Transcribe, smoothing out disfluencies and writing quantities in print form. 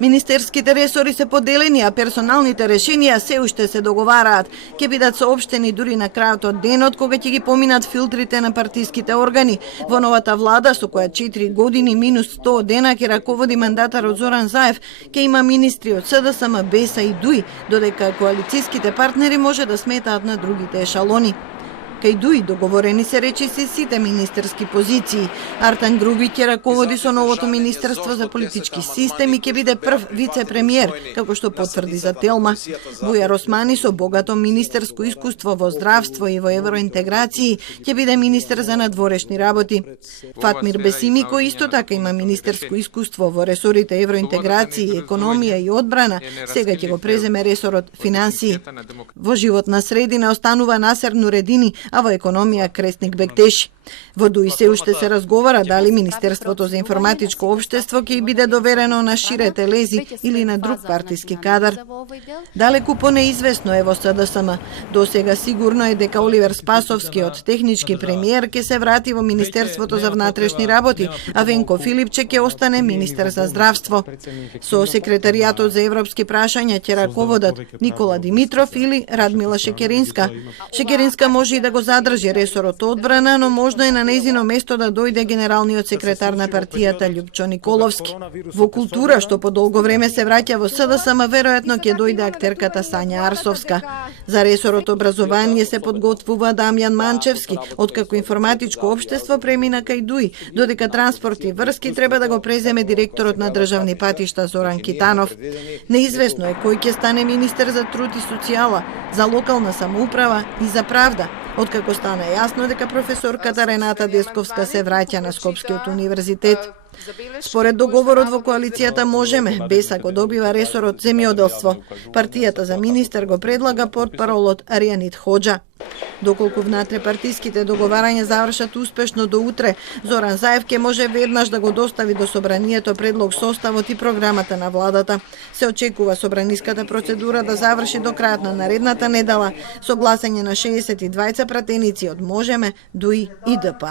Министерските ресори се поделени, а персоналните решенија се уште се договараат. Ќе бидат соопштени дури на крајот од денот, кога ќе ги поминат филтрите на партиските органи. Во новата влада, со која 4 години минус 100 дена ќе раководи мандатарот Зоран Заев, ќе има министри од СДСМ, БЕСА и ДУИ, додека коалицијските партнери може да сметаат на другите ешалони. Кај ДУИ договорени се речиси сите министерски позиции. Артан Грубиќ ќе раководи со новото Министерство за политички систем и ќе биде прв вице-премиер, како што потврди за Телма. Бујар Османи со богато министерско искуство во здравство и во евроинтеграции ќе биде министер за надворешни работи. Фатмир Бесими, кој исто така има министерско искуство во ресорите евроинтеграции, економија и одбрана, сега ќе го преземе ресорот финансии. Во животна средина останува Насер Нуредини, а во економија Кресник Бектеши. Во ДУИ се уште се разговара дали Министерството за информатичко општество ќе биде доверено на Шире Телези или на друг партиски кадар. Далеку понеизвестно е во СДСМ. До сега сигурно е дека Оливер Спасовски, технички премиер, ќе се врати во Министерството за внатрешни работи, а Венко Филипче ќе остане министер за здравство. Со секретаријатот за европски прашања ќе раководат Никола Димитров или Радмила Шекеринска. Шекеринска може и да го задржи ресорот одбрана, но можно е на нејзино место да дојде генералниот секретар на партијата Љупчо Николовски. Во култура, што по долго време се враќа во СДСМ, веројатно ќе дојде актерката Сања Арсовска. За ресорот образование се подготвува Дамјан Манчевски, откако информатичко општество премина кај ДУИ, додека транспорт и врски треба да го преземе директорот на државни патишта Зоран Китанов. Неизвестно е кој ќе стане министер за труд и социјала, за локална самоуправа и за правда, откако стана јасно дека професорката Рената Десковска се враќа на Скопскиот универзитет. Според договорот во коалицијата Можеме, БЕСА го добива ресорот земјоделство. Партијата за министер го предлага портпаролот Аријанит Хоџа. Доколку внатре партиските договарања завршат успешно до утре, Зоран Заев ќе може веднаш да го достави до собранието предлог составот и програмата на владата. Се очекува собраниската процедура да заврши до крајот на наредната недела со гласање на 62 пратеници од Можеме, ДУИ и ДП.